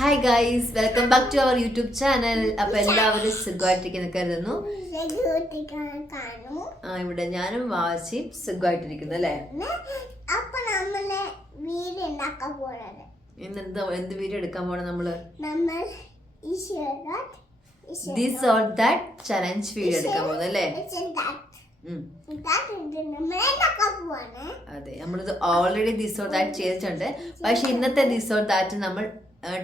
Hi guys, welcome back to our YouTube channel. അപ്പൊ എല്ലാവരും സുഖമായിട്ടിരിക്കുന്ന കരുതുന്നു. ഇവിടെ ഞാനും വാശിയും സുഖമായിട്ടിരിക്കുന്നു അല്ലേ. ഇന്നെന്താ എന്ത് വീഡിയോ എടുക്കാൻ പോണ നമ്മള്? This or that challenge video എടുക്കാൻ പോകുന്നത് അല്ലേ. അതെ, നമ്മളിത് ഓൾറെഡി ദിസ് ഓർ ദാറ്റ് ചെയ്തിട്ടുണ്ട്. പക്ഷെ ഇന്നത്തെ ദിസ് ഓർ ദാറ്റ് നമ്മൾ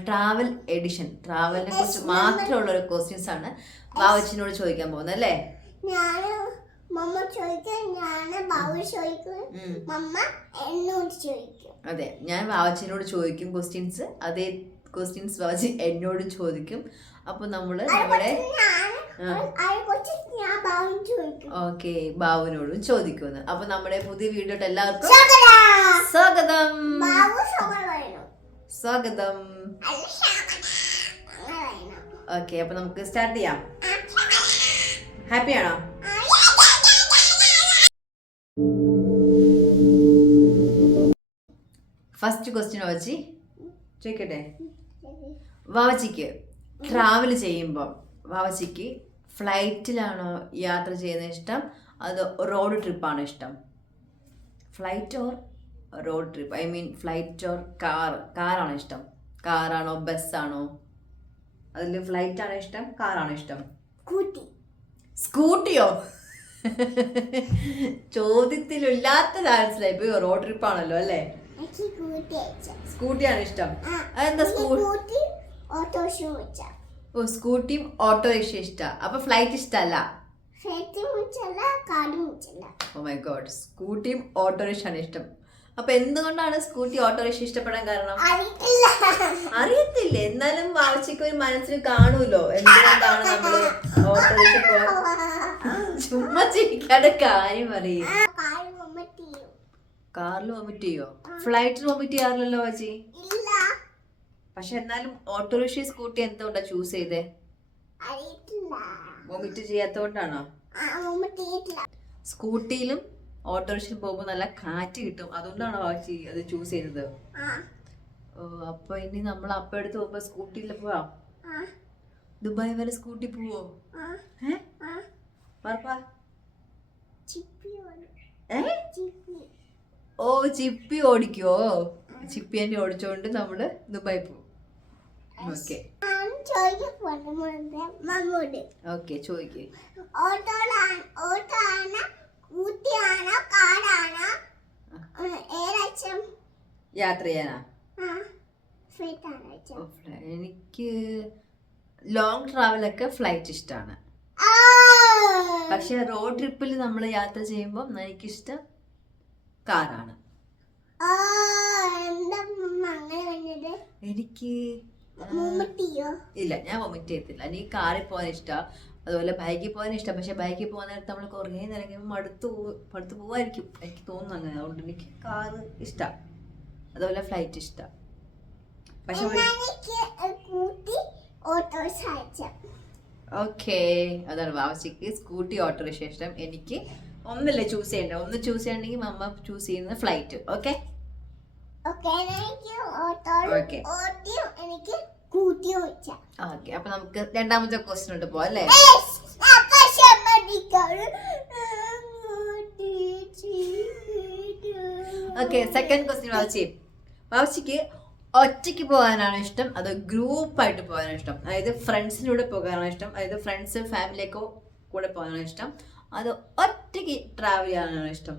ട്രാവൽ എഡിഷൻ, ട്രാവലിനെ കുറിച്ച് മാത്രമുള്ള ഒരു ക്വസ്റ്റ്യൻസ് ആണ് വാവച്ചിനോട് ചോദിക്കാൻ പോകുന്നത് അല്ലേ. അതെ, ഞാൻ വാവച്ചിനോട് ചോദിക്കും ക്വസ്റ്റ്യൻസ്, അതേ ക്വസ്റ്റ്യൻസ് വാവച്ചി എന്നോട് ചോദിക്കും. അപ്പൊ നമ്മള് നമ്മുടെ ഓക്കെ ബാബുവിനോടും ചോദിക്കുന്നു. അപ്പൊ നമ്മുടെ പുതിയ വീഡിയോ എല്ലാവർക്കും സ്വാഗതം. സ്വാഗതം. ഓക്കെ, അപ്പൊ നമുക്ക് സ്റ്റാർട്ട് ചെയ്യാം. ഹാപ്പിയാണോ? ഫസ്റ്റ് ക്വസ്റ്റ്യൻ വാവച്ചി ചോദിക്കട്ടെ. വാവച്ചിക്ക് ട്രാവൽ ചെയ്യുമ്പോൾ വാവച്ചിക്ക് ഫ്ലൈറ്റിലാണോ യാത്ര ചെയ്യുന്നത് ഇഷ്ടം, അതോ റോഡ് ട്രിപ്പാണോ ഇഷ്ടം? Flight or road trip? I mean flight or കാറാണോ ഇഷ്ടം? കാറാണോ ബസ്സാണോ? അതിൽ ഫ്ലൈറ്റ് ആണോ ഇഷ്ടം, കാറാണോ ഇഷ്ടം? സ്കൂട്ടിയോ? ചോദ്യത്തിലില്ലാത്ത ആൻസർ ഇപ്പൊ റോഡ് ട്രിപ്പ് ആണല്ലോ അല്ലേ. സ്കൂട്ടിയാണ് ഇഷ്ടം. അതെന്താ സ്കൂട്ടി? ഓ, സ്കൂട്ടിയും ഓട്ടോറിക്ഷ ഇഷ്ടം. അപ്പൊ ഫ്ലൈറ്റ് ഇഷ്ടമല്ല? ഓ മൈ ഗോഡ്, സ്കൂട്ടിയും ഓട്ടോറിക്ഷയാണ് ഇഷ്ടം. അപ്പൊ എന്തുകൊണ്ടാണ് സ്കൂട്ടി ഓട്ടോറിക്ഷ ഇഷ്ടപ്പെടാൻ കാരണം? അറിയത്തില്ല, എന്നാലും വാവച്ചിക്ക് ഒരു മനസ്സിൽ കാണൂലോ എന്തുകൊണ്ടാണ് നമ്മള് ഓട്ടോറിക്ഷ ചുമ്മാ ചിരിക്കാതെ കാര്യം പറയും. കാറിൽ വൊമിറ്റ് ചെയ്യോ? ഫ്ലൈറ്റിൽ വൊമിറ്റ് ചെയ്യാറില്ലല്ലോ വാച്ചി. പക്ഷെ എന്നാലും ഓട്ടോറിക്ഷ സ്കൂട്ടി എന്തുകൊണ്ടാ ചൂസ് ചെയ്തേ? വൊമിറ്റ് ചെയ്യാത്തോണ്ടാണോ? സ്കൂട്ടിയിലും ഓട്ടോറിക്ഷയിൽ പോകുമ്പോൾ നല്ല കാറ്റ് കിട്ടും, അതുകൊണ്ടാണോ വാച്ചി അത് ചൂസ് ചെയ്തത്? ഓ, അപ്പൊ ഇനി നമ്മൾ അപ്പ എടുത്ത് പോകുമ്പോ സ്കൂട്ടിയിൽ പോവാ? ദുബായ് വരെ സ്കൂട്ടി പോവോ? ഓ, ചിപ്പി ഓടിക്കോ? ചിപ്പി എന്നെ ഓടിച്ചോണ്ട് നമ്മള് ദുബായ് പോവും. ഓക്കെ ഓക്കെ, ചോദിക്കേ. യാത്ര ചെയ്യാനാ? എനിക്ക് ലോങ് ട്രാവലൊക്കെ ഫ്ലൈറ്റ് ഇഷ്ടമാണ്. പക്ഷെ റോഡ് ട്രിപ്പിൽ നമ്മൾ യാത്ര ചെയ്യുമ്പോൾ എനിക്കിഷ്ടം കാറാണ്. എനിക്ക് ഇല്ല, ഞാൻ വൊമിറ്റ് ചെയ്യത്തില്ല. എനിക്ക് കാറിൽ പോകാൻ ഇഷ്ടം, അതുപോലെ ബൈക്കിൽ പോകാൻ ഇഷ്ടം. പക്ഷെ ബൈക്കിൽ പോകുന്ന നേരത്ത് നമ്മൾ കുറേ നേരം കഴിയുമ്പോൾ മടുത്തു പോവായിരിക്കും, എനിക്ക് തോന്നുന്നു അങ്ങനെ. അതുകൊണ്ട് എനിക്ക് കാറ് ഇഷ്ടം, അതുപോലെ ഫ്ലൈറ്റ് ഇഷ്ടം. പക്ഷെ ഓക്കെ, അതാണ് വാവച്ചിക്ക് സ്കൂട്ടി ഓട്ടോറിക്ഷ ഇഷ്ടം. എനിക്ക് ഒന്നല്ലേ ചൂസ് ചെയ്യണ്ട, ഒന്ന് ചൂസ് ചെയ്യണമെങ്കിൽ മമ്മ ചൂസ് ചെയ്യുന്നത് ഫ്ലൈറ്റ്. ഓക്കെ ഓക്കെ, അപ്പൊ നമുക്ക് രണ്ടാമത്തെ ക്വസ്റ്റ്യൻ ഉണ്ട് പോവാം അല്ലേ. ഓക്കെ, സെക്കൻഡ് ക്വസ്റ്റ്യൻ വാവച്ചിക്ക് ഒറ്റയ്ക്ക് പോകാനാണോ ഇഷ്ടം, അതോ ഗ്രൂപ്പായിട്ട് പോകാനാണോ ഇഷ്ടം? അതായത് ഫ്രണ്ട്സിൻ്റെ കൂടെ പോകാനാണോ ഇഷ്ടം, അതായത് ഫ്രണ്ട്സ് ഫാമിലിയൊക്കെ കൂടെ പോകാനാണോ ഇഷ്ടം, അതോ ഒറ്റയ്ക്ക് ട്രാവൽ ചെയ്യാനാണോ ഇഷ്ടം?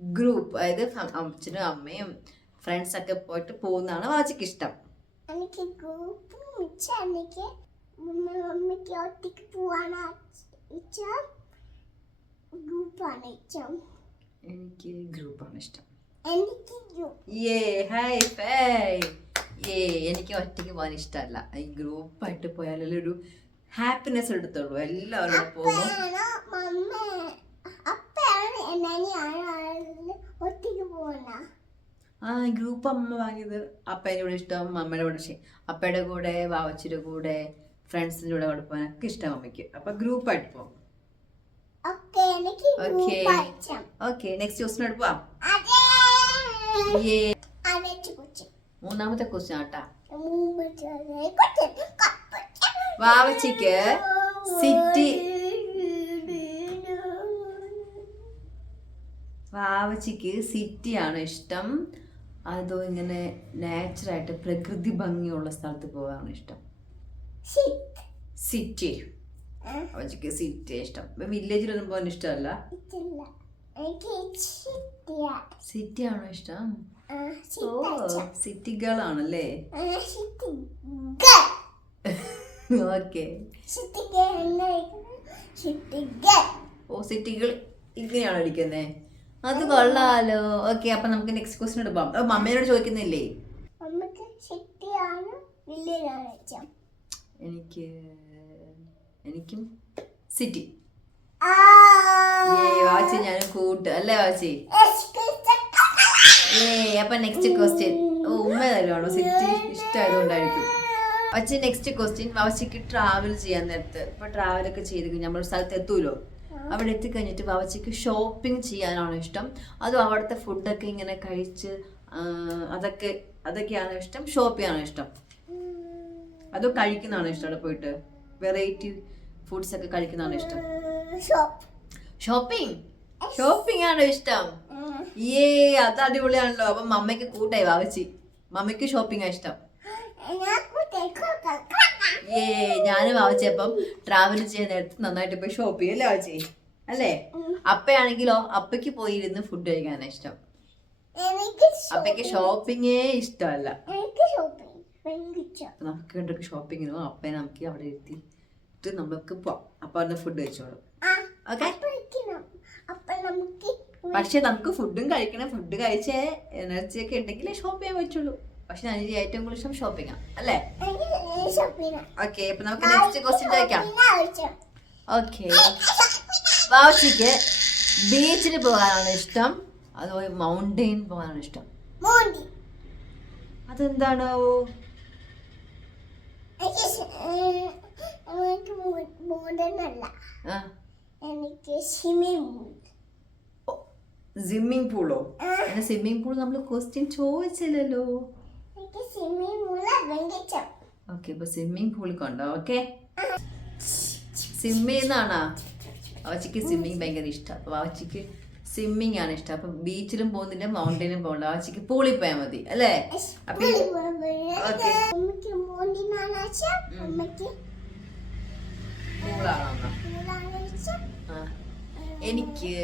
ഗ്രൂപ്പ്, അതായത് അച്ഛനും അമ്മയും ഫ്രണ്ട്സ് ഒക്കെ പോയിട്ട് പോകുന്നതാണ് വാവച്ചിക്ക് ഇഷ്ടം. എനിക്ക് ഗ്രൂപ്പാണ് ഇഷ്ടം. എനിക്ക് ഒറ്റയ്ക്ക് പോകാൻ ഇഷ്ടമല്ല. ഈ ഗ്രൂപ്പായിട്ട് പോയാലല്ലേ ഒരു ഹാപ്പിനെസ് എടുത്തുള്ളൂ. എല്ലാവരും പോകും. ഗ്രൂപ്പ് അമ്മ വാങ്ങിയത് അപ്പേൻ്റെ കൂടെ ഇഷ്ടം, അമ്മയുടെ കൂടെ ഇഷ്ടം. അപ്പയുടെ കൂടെ, വാവച്ചിയുടെ കൂടെ, ഫ്രണ്ട്സിൻ്റെ കൂടെ പോകാനൊക്കെ ഇഷ്ടം അമ്മയ്ക്ക്. അപ്പൊ ഗ്രൂപ്പായിട്ട് പോകും. ഓക്കെ, നെക്സ്റ്റ് ക്വസ്റ്റ്യൻ എടുക്കാം. മൂന്നാമത്തെ ക്വസ്റ്റ്യൻ ആട്ടാ. വാവച്ചിക്ക് സിറ്റി ആണ് ഇഷ്ടം, അതോ ഇങ്ങനെ നാച്ചുറായിട്ട് പ്രകൃതി ഭംഗിയുള്ള സ്ഥലത്ത് പോകാനാണ് ഇഷ്ടം? സിറ്റി. അവച്ചിക്ക് സിറ്റി ഇഷ്ടം. വില്ലേജിലൊന്നും പോകാൻ ഇഷ്ടമല്ല. സിറ്റി ആണോ ഇഷ്ടം? ഓ സിറ്റി ഗേൾ ആണല്ലേ? ഓക്കെ. ഓ സിറ്റികൾ ഇങ്ങനെയാണോ ഇരിക്കുന്നേ? അത് കൊള്ളാലോ. ഓക്കെ, അപ്പൊ നമുക്ക് നെക്സ്റ്റ് ക്വസ്റ്റ്യൻ എടുക്കാം. മമ്മയോട് ചോദിക്കുന്നില്ലേ? എനിക്കും സിറ്റി. വാച്ചി ഞാനും കൂട്ട് അല്ലേ വാച്ചി? അപ്പൊ നെക്സ്റ്റ് ക്വസ്റ്റ്യൻ. ഉമ്മ തരുവാണോ? സിറ്റി ഇഷ്ടമായതുകൊണ്ടായിരിക്കും. Vachi next question. വാച്ചിക്ക് ട്രാവൽ ചെയ്യാൻ നേരത്ത്, ഇപ്പൊ ട്രാവലൊക്കെ ചെയ്ത് കഴിഞ്ഞാൽ നമ്മൾ സ്ഥലത്ത് എത്തൂലോ, അവിടെ എത്തിക്കഴിഞ്ഞിട്ട് വാവച്ചിക്ക് ഷോപ്പിംഗ് ചെയ്യാനാണോ ഇഷ്ടം, അതോ അവിടുത്തെ ഫുഡൊക്കെ ഇങ്ങനെ കഴിച്ച് അതൊക്കെയാണോ ഇഷ്ടം, ഷോപ്പ് ചെയ്യാനോ ഇഷ്ടം, അതോ കഴിക്കുന്നതാണോ ഇഷ്ടം? അവിടെ പോയിട്ട് വെറൈറ്റി ഫുഡ്സ് ഒക്കെ കഴിക്കുന്നതാണോ ഇഷ്ടം? ഷോപ്പിംഗ് ആണോ ഇഷ്ടം? അത് അടിപൊളിയാണല്ലോ. അപ്പൊ മമ്മയ്ക്ക് കൂട്ടായി വാവച്ചി. മമ്മയ്ക്ക് ഷോപ്പിംഗ് ആ ഇഷ്ടം. ഞാനും വാവച്ചപ്പം ട്രാവൽ ചെയ്യുന്ന നേരത്ത് നന്നായിട്ട് പോയി ഷോപ്പ് ചെയ്യും അല്ലേ വാവച്ചി? അല്ലേ? അപ്പയാണെങ്കിലോ അപ്പയ്ക്ക് പോയിരുന്ന് ഫുഡ് കഴിക്കാനാണ് ഇഷ്ടം. അപ്പയ്ക്ക് ഷോപ്പിങ്ങേ ഇഷ്ടമല്ല. നമുക്ക് രണ്ടൊക്കെ ഷോപ്പിങ്ങിന് പോകാം. അപ്പയെ നമുക്ക് അവിടെ എത്തിയിട്ട് നമുക്ക് പോവാം. അപ്പൊ അവിടെ ഫുഡ് കഴിച്ചോളും. ഓക്കെ. പക്ഷെ നമുക്ക് ഫുഡും കഴിക്കണം. ഫുഡ് കഴിച്ച എനർജി ഒക്കെ ഉണ്ടെങ്കിലേ ഷോപ്പ് ചെയ്യാൻ പറ്റുള്ളൂ. പക്ഷെ എനിക്ക് ഏറ്റവും കൂടുതൽ ഇഷ്ടം ഷോപ്പിംഗ് ആണ് അല്ലേ? ഓക്കെ, അപ്പൊ നമുക്ക് നെക്സ്റ്റ് ക്വസ്റ്റ്യൻ ചോദിക്കാം. ഓക്കെ, വാവച്ചിക്ക് ബീച്ചിൽ പോകാനാണ് ഇഷ്ടം, അതോ മൗണ്ടെയിൻ പോകാനാണ് ഇഷ്ടം? അതെന്താണോ? സ്വിമ്മിംഗ് പൂളോ? സ്വിമ്മിംഗ് പൂൾ നമ്മൾ ക്വസ്റ്റ്യൻ ചോദിച്ചില്ലല്ലോ. ഓക്കെ, അപ്പൊ സ്വിമ്മിംഗ് പൂളിൽ കൊണ്ടോ? ഓക്കെ, സ്വിമ്മ് ചെയ്യുന്നതാണോ? വാവച്ചിക്ക് സ്വിമ്മിങ് ഭയങ്കര ഇഷ്ടം. അപ്പൊ വാവച്ചിക്ക് സ്വിമ്മിങ് ആണ് ഇഷ്ടം. അപ്പൊ ബീച്ചിലും പോകുന്നില്ല, മൗണ്ടൈനും പോകണ്ട, വാവച്ചിക്ക് പൂളിൽ പോയാൽ മതി അല്ലേ? അപ്പൊ എനിക്ക്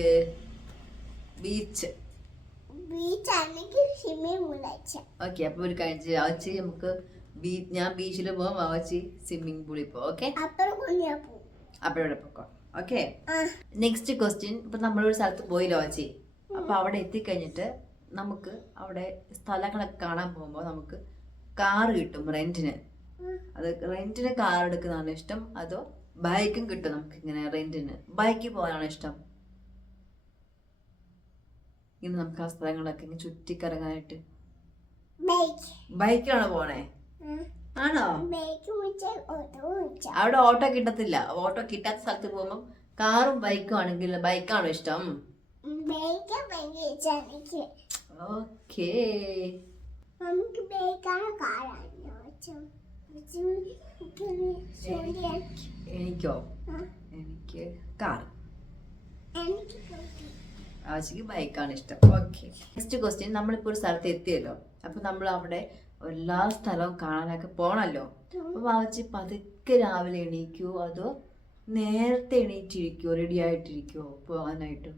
ബീച്ച്. ഓക്കെ, അപ്പൊ ഒരു കാര്യം ചെയ്യാം വാവച്ചി, നമുക്ക് ഞാൻ ബീച്ചിൽ പോവാം, വാവച്ചി സ്വിമ്മിംഗ് പൂളിൽ പോവാം. ഓക്കെ, അപ്പോഴവിടെ പോക്കോ. Okay, next question. ഇപ്പൊ നമ്മളൊരു സ്ഥലത്ത് പോയില്ലോ വാച്ചി, അപ്പൊ അവിടെ എത്തിക്കഴിഞ്ഞിട്ട് നമുക്ക് അവിടെ സ്ഥലങ്ങളൊക്കെ കാണാൻ പോകുമ്പോൾ നമുക്ക് കാറ് കിട്ടും റെന്റിന്. അത് റെന്റിന് കാർ എടുക്കുന്നതാണ് ഇഷ്ടം, അതോ ബൈക്കും കിട്ടും നമുക്ക് ഇങ്ങനെ റെന്റിന്, ബൈക്ക് പോകാനാണ് ഇഷ്ടം? ഇങ്ങനെ നമുക്ക് ആ സ്ഥലങ്ങളൊക്കെ ഇങ്ങനെ ചുറ്റിക്കറങ്ങാനായിട്ട് ബൈക്കിലാണോ പോണേ? ആണോ? അവിടെ ഓട്ടോ കിട്ടത്തില്ല. ഓട്ടോ കിട്ടാത്ത സ്ഥലത്ത് പോകുമ്പോൾ കാറും ബൈക്കും ആണെങ്കിൽ ബൈക്കാണോ ഇഷ്ടം? ഓക്കേ, എനിക്കോ? എനിക്ക് കാർ. ആവശ്യക്ക് ബൈക്കാണ് ഇഷ്ടം. Okay, next question. നമ്മളിപ്പോൾ ഒരു സ്ഥലത്ത് എത്തിയല്ലോ, അപ്പൊ നമ്മൾ അവിടെ എല്ലാ സ്ഥലവും കാണാനൊക്കെ പോണല്ലോ. അപ്പൊ ആവശ്യ പതുക്കെ രാവിലെ എണീക്കോ, അതോ നേരത്തെ എണീറ്റിരിക്കോ, റെഡി ആയിട്ടിരിക്കോ പോകാനായിട്ട്?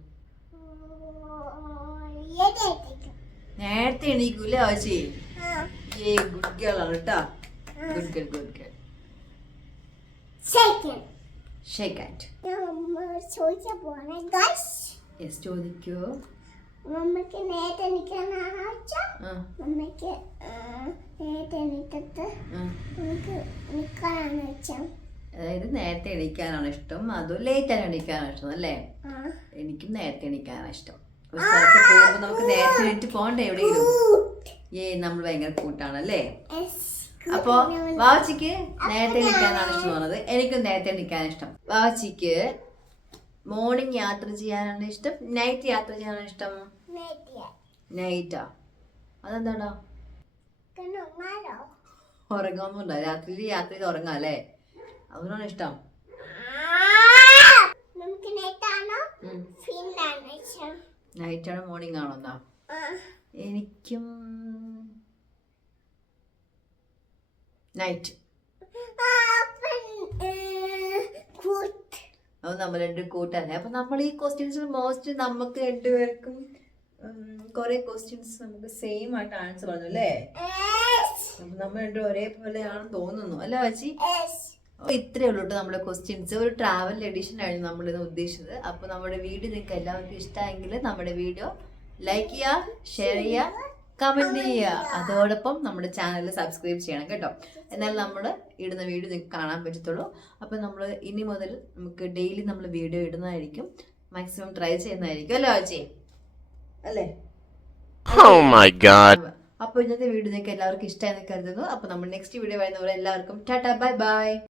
നേരത്തെ എണീക്കൂല്ലേ ആവശ്യേ? ഗുഡ് ഗേൾ ആണ് കേട്ടാ. Good girl, good girl. Shake hand. Yes, ചോദിക്കൂ. മമ്മക്ക് നേരത്തെ എണീക്കാനാണോ ഇഷ്ടം? മമ്മക്ക് നേരത്തെ എണീറ്റിട്ട് നമുക്ക് നിൽക്കാനാണോ ഇഷ്ടം? അതായത് നേരത്തെ എണീക്കാനാണ് ഇഷ്ടം, അതോ ലേറ്റ് ആയി എണീക്കാനാണ് ഇഷ്ടം അല്ലേ? എനിക്കും നേരത്തെ എണീക്കാനാണ് ഇഷ്ടം. ഒരു സ്ഥലത്ത് പോകുമ്പോൾ നമുക്ക് നേരത്തെ എണീറ്റ് പോകണ്ടേ എവിടെയെങ്കിലും? നമ്മൾ ഭയങ്കര കൂട്ടാണല്ലേ. അപ്പൊ വാവച്ചിക്ക് നേരത്തെ എണീക്കാനാണ് ഇഷ്ടം പറഞ്ഞത്. എനിക്കും നേരത്തെ എണീക്കാൻ ഇഷ്ടം. വാവച്ചിക്ക് മോർണിംഗ് യാത്ര ചെയ്യാനാണ് ഇഷ്ടം, നൈറ്റ് യാത്ര ചെയ്യാനാണ് ഇഷ്ടം? നൈറ്റാ. അതെന്താടാ? ഉറങ്ങാലോ ഉറങ്ങാമൊന്നുമില്ല, രാത്രിയിൽ ഉറങ്ങാം അല്ലേ? അതിനാണ് ഇഷ്ടം. നമുക്ക് നേട്ടാണോ ഫിന്നാണോ ഇഷ്ടം? നൈറ്റ് ആണോ മോർണിംഗ് ആണോ എന്നാ? എനിക്കും നൈറ്റ്. അത് നമ്മൾ രണ്ടും കൂട്ടല്ലേ. അപ്പൊ നമ്മൾ ഈ ക്വസ്റ്റ്യൻസ് മോസ്റ്റ് നമുക്ക് രണ്ടുപേർക്കും കുറെ ക്വസ്റ്റ്യൻസ് നമുക്ക് സെയിം ആയിട്ട് ആൻസർ പറഞ്ഞു അല്ലേ? അപ്പൊ നമ്മൾ രണ്ടും ഒരേപോലെയാണെന്ന് തോന്നുന്നു അല്ലേ വാച്ചി? അപ്പൊ ഇത്രയേ ഉള്ളൂ കേട്ടോ നമ്മുടെ ക്വസ്റ്റ്യൻസ്. ഒരു ട്രാവൽ എഡിഷൻ ആയിരുന്നു നമ്മളിന്ന് ഉദ്ദേശിച്ചത്. അപ്പൊ നമ്മുടെ വീഡിയോ നിങ്ങൾക്ക് എല്ലാവർക്കും ഇഷ്ടമായെങ്കിൽ നമ്മുടെ വീഡിയോ ലൈക്ക് ചെയ്യുക, ഷെയർ ചെയ്യുക, കമന്റ് ചെയ്യുക. അതോടൊപ്പം നമ്മുടെ ചാനൽ സബ്സ്ക്രൈബ് ചെയ്യണം കേട്ടോ. എന്നാൽ നമ്മൾ ഇടുന്ന വീഡിയോ നിങ്ങൾക്ക് കാണാൻ പറ്റത്തുള്ളൂ. അപ്പം നമ്മൾ ഇനി മുതൽ നമുക്ക് ഡെയിലി നമ്മൾ വീഡിയോ ഇടുന്നതായിരിക്കും. മാക്സിമം ട്രൈ ചെയ്യുന്നതായിരിക്കും അല്ലേ വാച്ചി? അല്ലേ? അപ്പോൾ ഇന്നത്തെ വീഡിയോ നിങ്ങൾക്ക് എല്ലാവർക്കും ഇഷ്ടമായെന്ന് കരുതുന്നു. അപ്പോൾ നമ്മൾ നെക്സ്റ്റ് വീഡിയോ വരുന്നവരെ എല്ലാവർക്കും ടാറ്റാ ബൈ ബൈ.